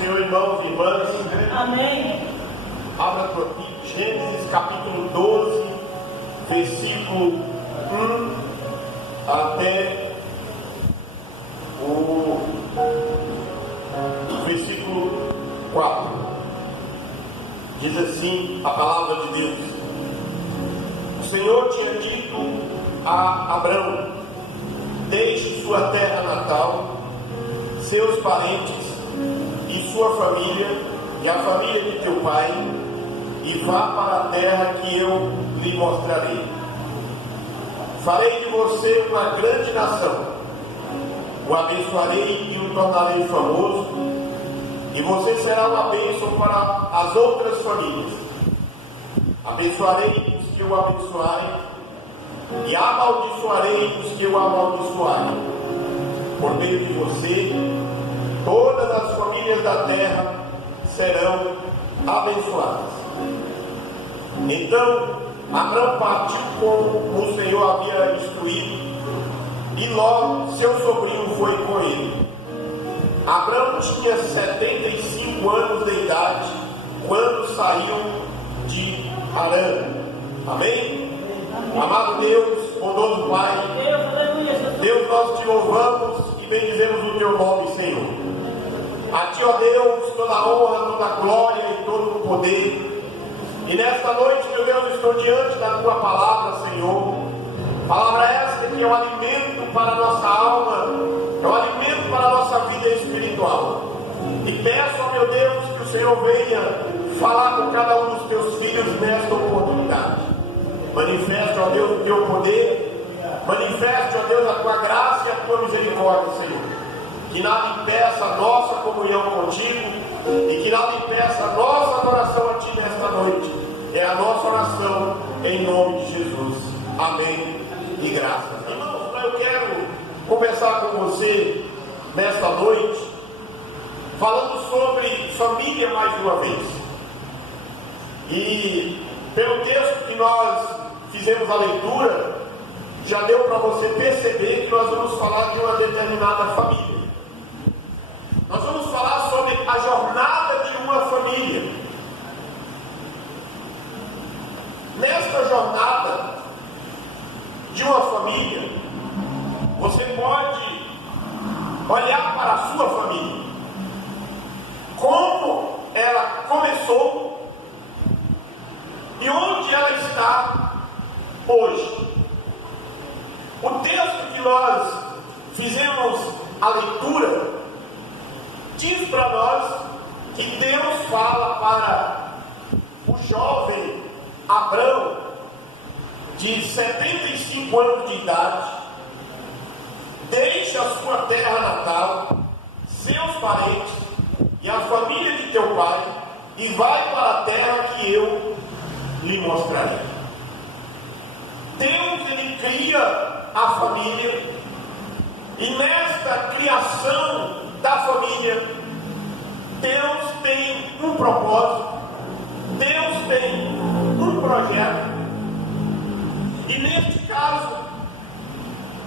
Senhor, irmãos e irmãs. Amém. Abra por aqui, Gênesis capítulo 12, versículo 1 até o versículo 4. Diz assim a palavra de Deus: O Senhor tinha dito a Abrão: deixe sua terra natal, seus parentes e sua família e a família de teu pai, e vá para a terra que eu lhe mostrarei. Farei de você uma grande nação, o abençoarei e o tornarei famoso, e você será uma bênção para as outras famílias. Abençoarei os que o abençoarem, e amaldiçoarei os que o amaldiçoarem. Por meio de você, todas as famílias da terra serão abençoadas. Então Abrão partiu como o Senhor havia instruído, e Ló, seu sobrinho, foi com ele. Abrão tinha 75 anos de idade quando saiu de Harã. Amém? Amado Deus, bondoso Pai, Deus, nós te louvamos e bendizemos o teu nome, Senhor. A ti, ó Deus, toda a honra, toda a glória e todo o poder. E nesta noite, meu Deus, estou diante da tua palavra, Senhor. Palavra esta que é um alimento para a nossa alma, é um alimento para a nossa vida espiritual. E peço, ó meu Deus, que o Senhor venha falar com cada um dos teus filhos nesta oportunidade. Manifeste, ó Deus, o teu poder. Manifeste, ó Deus, a tua graça e a tua misericórdia, Senhor. Que nada impeça a nossa comunhão contigo, e que nada impeça a nossa adoração a ti nesta noite. É a nossa oração em nome de Jesus. Amém e graças. Irmãos, eu quero conversar com você nesta noite, falando sobre família mais uma vez. E pelo texto que nós fizemos a leitura, já deu para você perceber que nós vamos falar de uma determinada família. Nós vamos falar sobre a jornada de uma família. Nesta jornada de uma família, você pode olhar para a sua família, como ela começou e onde ela está hoje. O texto que nós fizemos a leitura diz para nós que Deus fala para o jovem Abrão, de 75 anos de idade: deixe a sua terra natal, seus parentes e a família de teu pai, e vai para a terra que eu lhe mostrarei. Deus, ele cria a família, e nesta criação da família, Deus tem um propósito, Deus tem um projeto. E neste caso,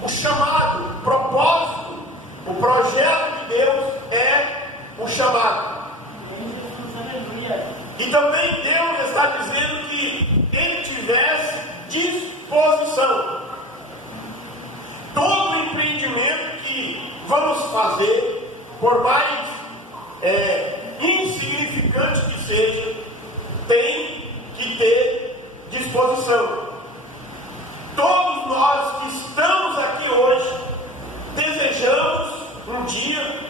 o chamado, propósito, o projeto de Deus é o chamado. E também Deus está dizendo que ele tivesse disposição. Todo empreendimento que vamos fazer, por mais insignificante que seja, tem que ter disposição. Todos nós que estamos aqui hoje desejamos um dia,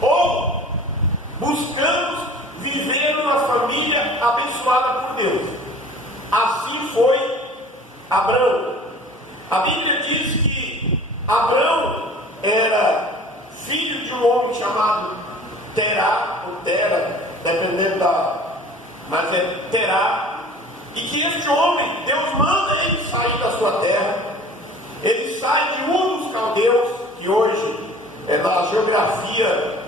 ou buscamos viver uma família abençoada por Deus. Assim foi Abrão. A Bíblia diz que Abrão era filho de um homem chamado Terá, ou Tera, dependendo mas é Terá. E que este homem, Deus manda ele sair da sua terra. Ele sai de dos caldeus, que hoje é na geografia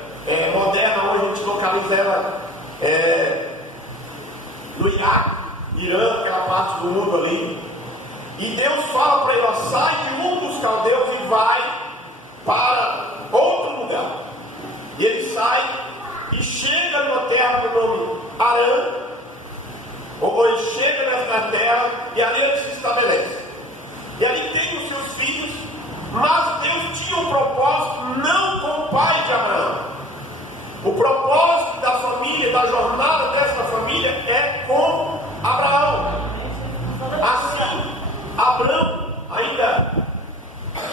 moderna, onde a gente localiza ela no Iraque, Irã, aquela parte do mundo ali. E Deus fala para ele: sai de dos caldeus e vai para outro lugar. E ele sai e chega Harã, ou ele chega nessa terra e ali ele se estabelece. E ali tem os seus filhos, mas Deus tinha um propósito não com o pai de Abraão. O propósito da família, da jornada dessa família é com Abraão. Assim,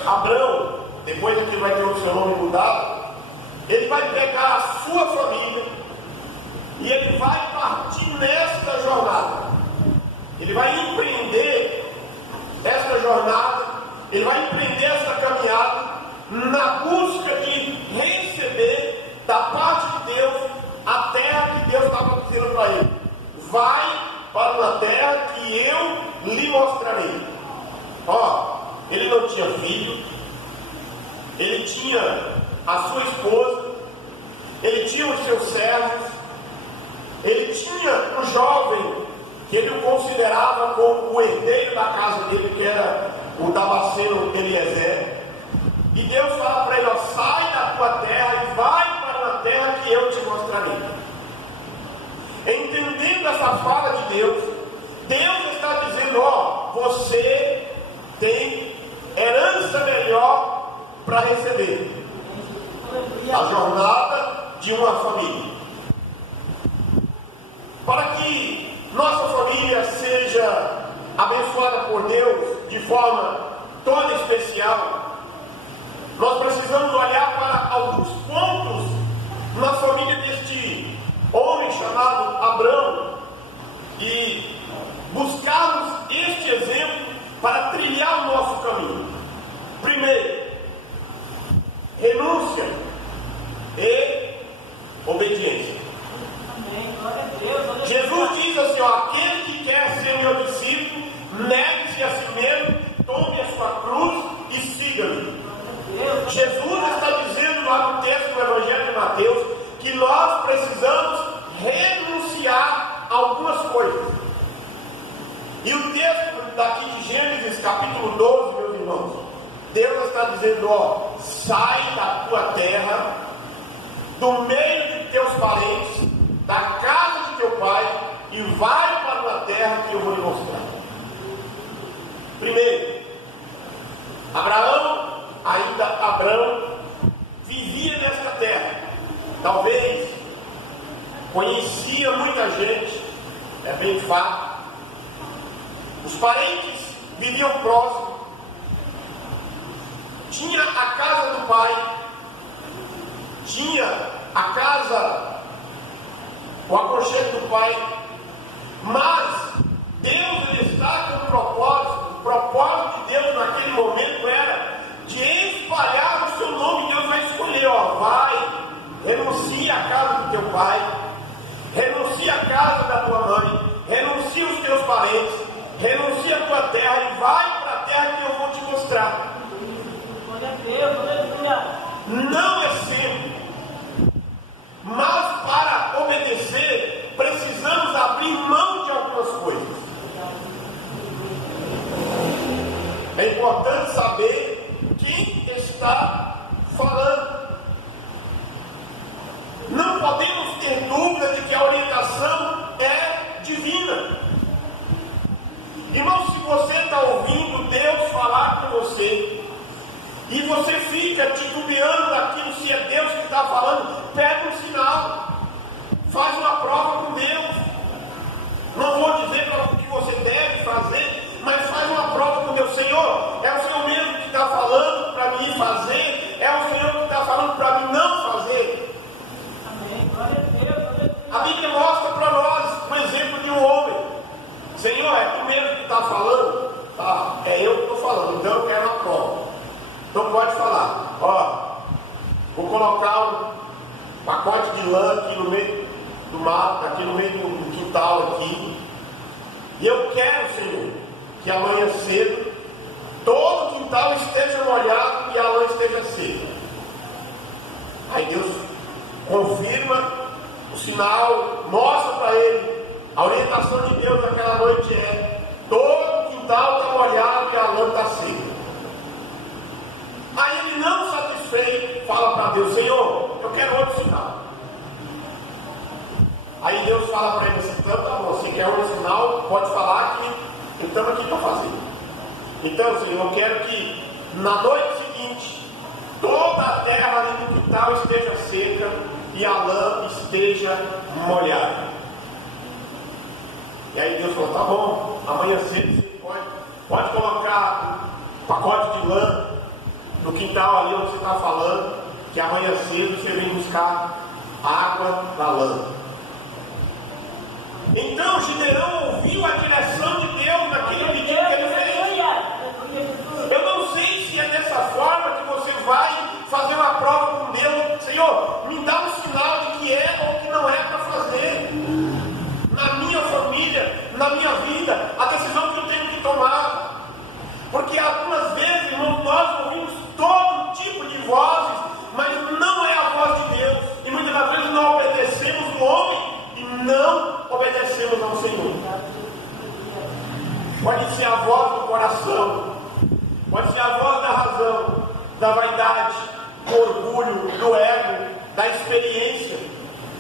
Abraão, depois que ele vai ter o seu nome mudado, ele vai pegar a sua família e ele vai partir nesta jornada. Ele vai empreender esta jornada, ele vai empreender esta caminhada na busca de receber da parte de Deus a terra que Deus estava dizendo para ele: vai para uma terra que eu lhe mostrarei. Ele não tinha filho, ele tinha a sua esposa, ele tinha os seus servos, ele tinha o jovem que ele o considerava como o herdeiro da casa dele, que era o Damasceno Eliezer. E Deus fala para ele: sai da tua terra e vai para uma terra que eu te mostrarei. Entendendo essa fala de Deus, Deus está dizendo: você tem herança melhor para receber. A jornada de uma família. Para que nossa família seja abençoada por Deus de forma toda especial, nós precisamos olhar para alguns pontos na família deste homem chamado Abraão e buscarmos este exemplo para trilhar o nosso caminho. Primeiro, renúncia e obediência. Jesus diz assim: aquele que quer ser meu discípulo, negue-se a si mesmo, tome a sua cruz e siga-me. Jesus está dizendo lá no texto do Evangelho de Mateus que nós precisamos renunciar a algumas coisas. E o texto daqui de Gênesis capítulo 12, meus irmãos, Deus está dizendo: sai da tua terra, do meio de teus parentes, da casa de teu pai, e vai para uma terra que eu vou lhe mostrar. Primeiro, Abraão vivia nesta terra, talvez conhecia muita gente, é bem fato. Os parentes viviam próximos, tinha a casa do pai, tinha a casa, o aconchego do pai, mas Deus ele está com um propósito. O propósito de Deus naquele momento era de espalhar o seu nome. Deus vai escolher: vai, renuncia a casa do teu pai, renuncia a casa da tua mãe, renuncia os teus parentes, renuncia a tua terra e vai para a terra que eu vou te mostrar. Não é sempre, mas para obedecer precisamos abrir mão de algumas coisas. É importante saber quem está falando. Não podemos ter dúvida de que a orientação é divina. Irmão, se você está ouvindo Deus falar com você e você fica titubeando daquilo, se é Deus que está falando, pede um sinal, faz uma prova com Deus. Não vou dizer para o que você deve fazer, mas faz uma prova com Deus. Senhor, é o Senhor mesmo que está falando para mim fazer? É o Senhor que está falando para mim não fazer? Amém. Glória a Deus. A Bíblia mostra para nós um exemplo de um homem. Senhor, é tu mesmo que está falando? Tá, é eu que estou falando, então eu quero uma prova. Então pode falar: vou colocar um pacote de lã aqui no meio do mato, aqui no meio do quintal aqui, e eu quero, Senhor, que amanhã cedo todo o quintal esteja molhado e a lã esteja seca. Aí Deus confirma o sinal, mostra para ele. A orientação de Deus naquela noite é: todo o quintal está molhado e a lã está seca. Aí ele, não satisfeito, fala para Deus: Senhor, eu quero outro sinal. Aí Deus fala para ele assim: então tá bom, se quer um sinal, pode falar que estamos aqui para fazer. Então, Senhor, eu quero que na noite seguinte toda a terra ali do quintal esteja seca e a lã esteja molhada. E aí Deus falou: tá bom, amanhã cedo você pode colocar um pacote de lã no quintal ali onde você está falando, que amanhã cedo você vem buscar água da lã. Então Gideão ouviu a direção de Deus naquele pedido que ele fez. Eu não sei se é dessa forma que você vai fazer uma prova com Deus. Senhor, me dá um sinal de que é ou que não é para fazer. Na minha família, na minha vida, a decisão que eu tenho que tomar. Porque algumas vezes, irmãos, nós ouvimos todo tipo de vozes, mas não é a voz de Deus. E muitas das vezes não obedecemos o homem e não obedecemos ao Senhor. Pode ser a voz do coração, pode ser a voz da razão, da vaidade, do orgulho, do ego, da experiência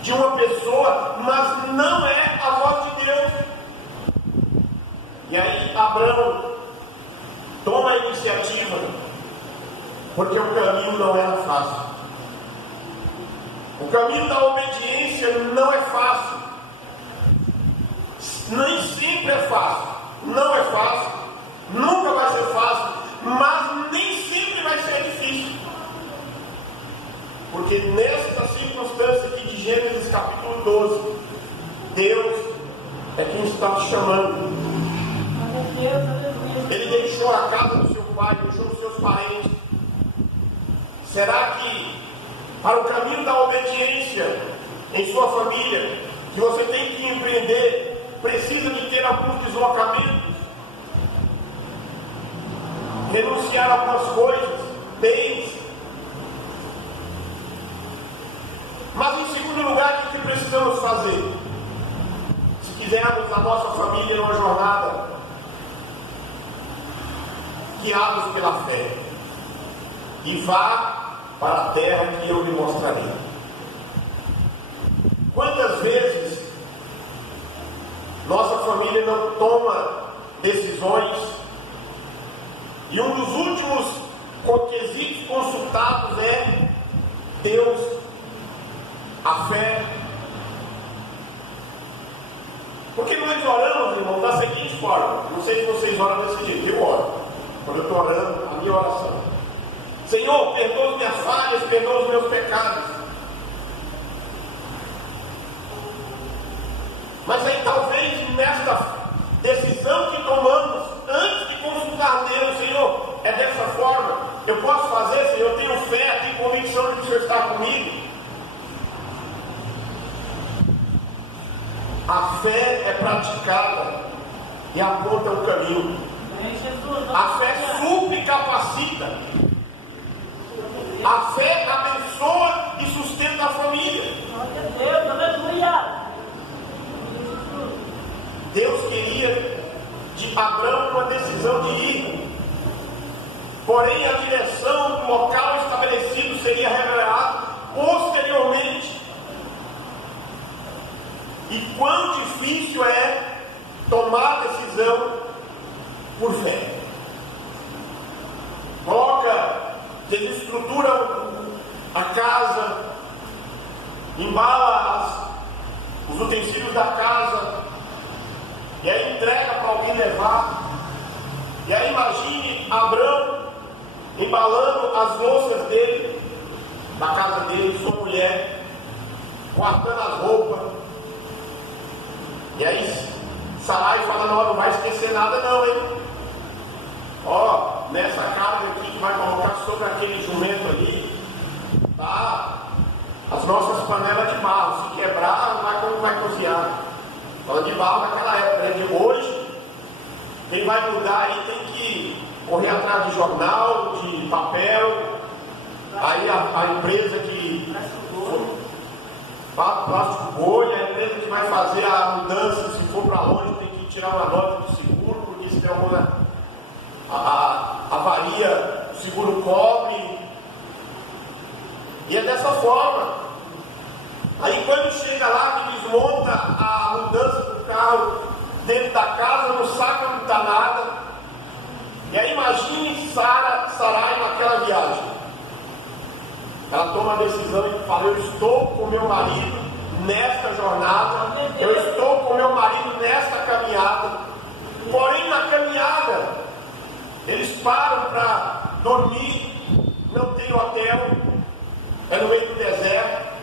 de uma pessoa, mas não é a voz de Deus. E aí Abraão toma a iniciativa, porque o caminho não era fácil. O caminho da obediência não é fácil. Nem sempre é fácil. Não é fácil. Nunca vai ser fácil. Mas nem sempre vai ser difícil. Porque nessa circunstância aqui de Gênesis capítulo 12, Deus é quem está te chamando. Ele deixou a casa do seu pai, deixou os seus parentes. Será que para o caminho da obediência em sua família, que você tem que empreender, precisa de ter alguns deslocamentos, renunciar a algumas coisas, bens? Mas em segundo lugar, o que precisamos fazer? Se quisermos a nossa família numa jornada guiados pela fé, e vá para a terra que eu lhe mostrarei. Quantas vezes nossa família não toma decisões e um dos últimos quesitos consultados é Deus, a fé? Porque nós oramos, irmão, da seguinte forma. Não sei se vocês oram desse jeito, eu oro. Quando eu estou orando, a minha oração: Senhor, perdoa as minhas falhas, perdoa os meus pecados. Mas aí talvez nesta decisão que tomamos, antes de consultar Deus, Senhor, é dessa forma, eu posso fazer, Senhor, eu tenho fé, tenho convicção de que o Senhor está comigo. A fé é praticada e aponta o caminho. A fé supre e capacita. A fé abençoa e sustenta a família. Deus queria de Abraão uma decisão de ir. Porém, a direção do local estabelecido seria revelada posteriormente. E quão difícil é tomar decisão por fé. Desestrutura a casa, embala os utensílios da casa, e aí entrega para alguém levar. E aí imagine Abraão embalando as louças dele, da casa dele, sua mulher, guardando as roupas. E aí Sarai fala: não vai esquecer nada não, hein? Ó, nessa carga aqui que vai colocar sobre aquele jumento ali, tá? As nossas panelas de barro, se quebrar, não vai cozinhar. Fala de barro naquela época, né? De hoje, quem vai mudar aí tem que correr atrás de jornal, de papel. Aí a empresa que plástico bolha, a empresa que vai fazer a mudança, se for para longe, tem que tirar uma nota do seguro, porque se tem alguma avaria, o seguro cobre. E é dessa forma. Aí quando chega lá, que diz: desmonta a mudança do carro dentro da casa, não sabe onde está nada. E aí imagine Sarai naquela viagem. Ela toma a decisão e fala: eu estou com meu marido nesta jornada, eu estou com meu marido nesta caminhada. Porém, na caminhada, eles param para dormir, não tem hotel, é no meio do deserto,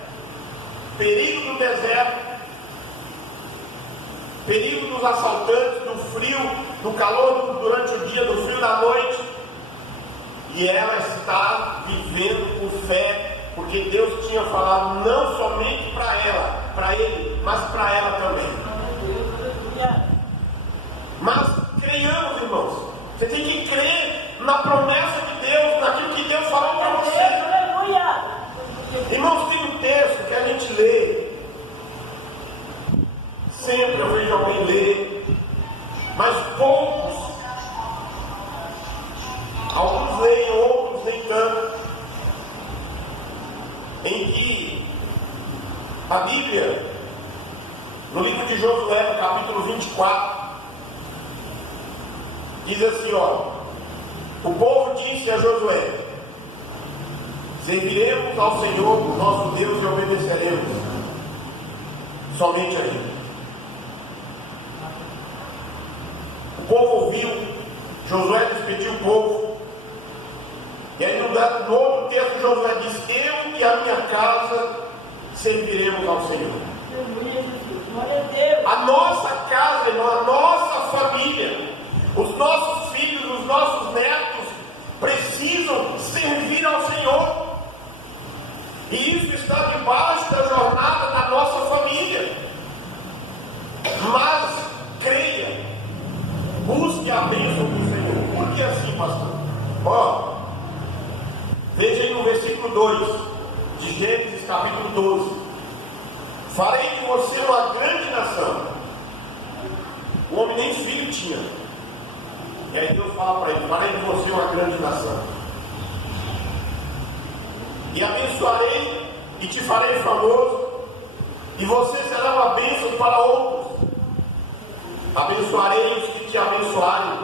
perigo do deserto, perigo dos assaltantes, do frio, do calor durante o dia, do frio da noite. E ela está vivendo por fé, porque Deus tinha falado não somente para ela, para ele, mas para ela também. Mas creiamos, irmãos. Você tem que crer na promessa de Deus, naquilo que Deus falou para você. Irmãos, tem um texto que a gente lê. Sempre eu vejo alguém ler, mas poucos. Alguns leem, outros nem tanto. Em que a Bíblia, no livro de Josué, no capítulo 24, diz assim, ó: o povo disse a Josué: serviremos ao Senhor nosso Deus e obedeceremos somente a Ele. O povo ouviu, Josué despediu o povo. E aí no outro texto Josué diz: eu e a minha casa serviremos ao Senhor. A nossa casa, irmão, a nossa família, os nossos filhos, os nossos netos precisam servir ao Senhor. E isso está debaixo da jornada da nossa família. Mas creia, busque a bênção do Senhor. Por que assim, pastor? Ó, veja aí no versículo 2 de Gênesis capítulo 12: farei de você uma grande nação. O homem nem filho tinha. E aí Deus fala para ele: farei de você uma grande nação. E abençoarei e te farei famoso, e você será uma bênção para outros. Abençoarei os que te abençoarem.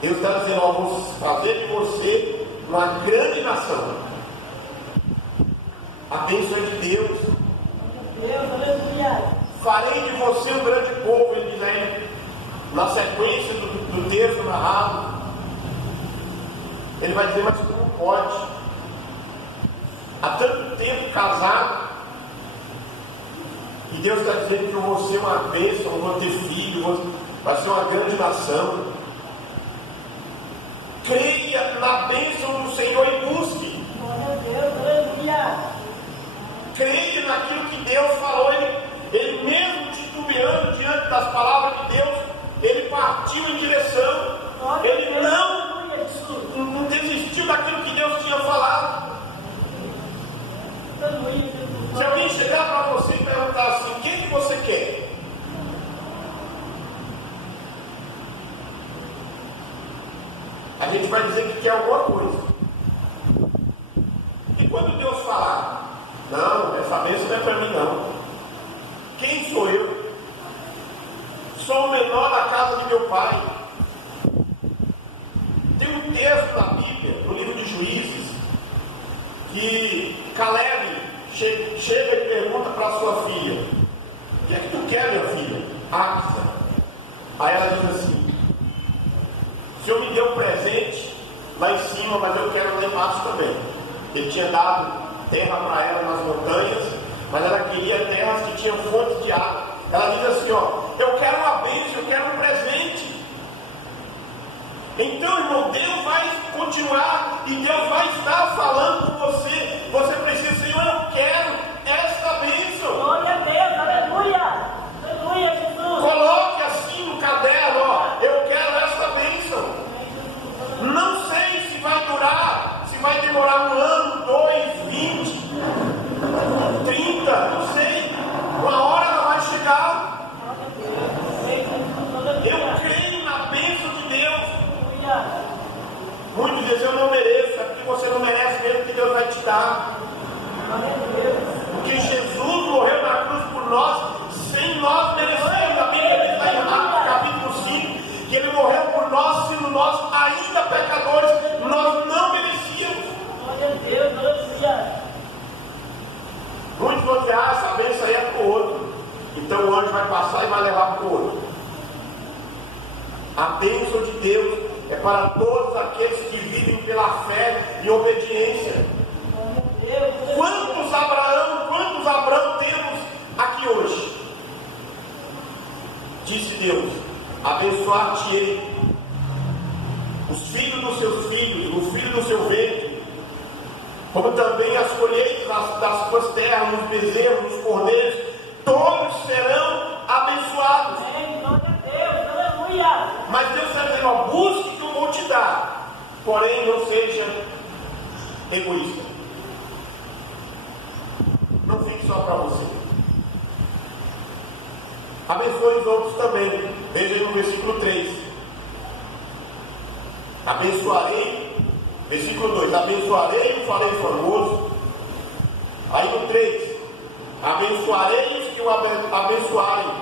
Deus está dizendo: ó, vou fazer de você uma grande nação. A bênção é de Deus. Farei de você um grande povo, ele diz aí, na sequência do texto narrado. Ele vai dizer: mas como pode? Há tanto tempo casado, e Deus está dizendo que eu vou ser uma bênção, eu vou ter filho, vai ser uma grande nação. Creia na bênção do Senhor e busque. Creia naquilo que Deus falou. Ele mesmo titubeando diante das palavras de Deus, ele partiu em direção. Ele não desistiu daquilo que Deus tinha falado. Se alguém chegar para você e perguntar assim: o que você quer? A gente vai dizer que quer alguma coisa. E quando Deus falar: não, essa bênção não é para mim não. Quem sou eu? Sou o menor da casa de meu pai. Tem um texto na Bíblia, no livro de Juízes, que Caleb chega e pergunta para sua filha: o que é que tu quer, minha filha? Axa. Aí ela diz assim: o Senhor me deu um presente lá em cima, mas eu quero lá embaixo também. Ele tinha dado terra para ela nas montanhas, mas ela queria terras que tinham fontes de água. Ela diz assim: ó, eu quero uma bênção, eu quero um presente. Então, irmão, Deus vai continuar e Deus vai estar falando com você. Você precisa: Senhor, eu quero esta bênção. Glória a Deus, aleluia. Aleluia, Jesus. Coloque assim no caderno: ó, eu quero esta bênção. Não sei se vai durar, se vai demorar 1 ano, 2, 20, 30, não sei. Uma hora ela vai chegar. Eu creio na bênção de Deus. Muitos dizem: eu não mereço. É porque você não merece mesmo, que Deus vai te dar. essa bênção aí é para o outro. Então o anjo vai passar e vai levar para o outro. A bênção de Deus é para todos aqueles que vivem pela fé e obediência. Quantos Abraão temos aqui hoje? Disse Deus: abençoar-te-ei, os filhos dos seus filhos, o filho do seu ventre, como também as colheitas das suas terras, os bezerros, os cordeiros, todos serão abençoados. Mas Deus está dizendo: ó, busque que eu vou te dar, porém não seja egoísta. Não fique só para você. Abençoe os outros também. Veja aí no versículo 3. Abençoarei, versículo 2: abençoarei o farei famoso. Aí no 3: abençoarei os que o abençoarem,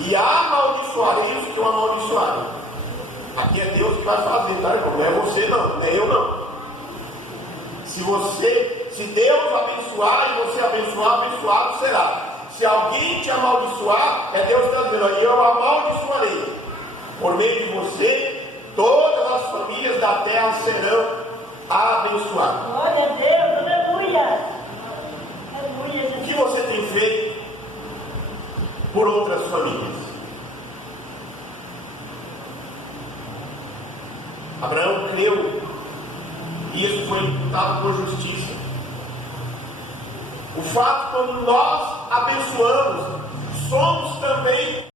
e amaldiçoarei os que o amaldiçoarem. Aqui é Deus que vai fazer, tá, irmão? Não é você não, não é eu não. Se Deus abençoar e você abençoar, abençoado será. Se alguém te amaldiçoar, é Deus que está dizendo: eu amaldiçoarei. Por meio de você, todas as famílias da terra serão abençoadas. Glória a Deus, aleluia. Aleluia, O que você tem feito por outras famílias? Abraão creu, e isso foi imputado por justiça. O fato, quando nós abençoamos,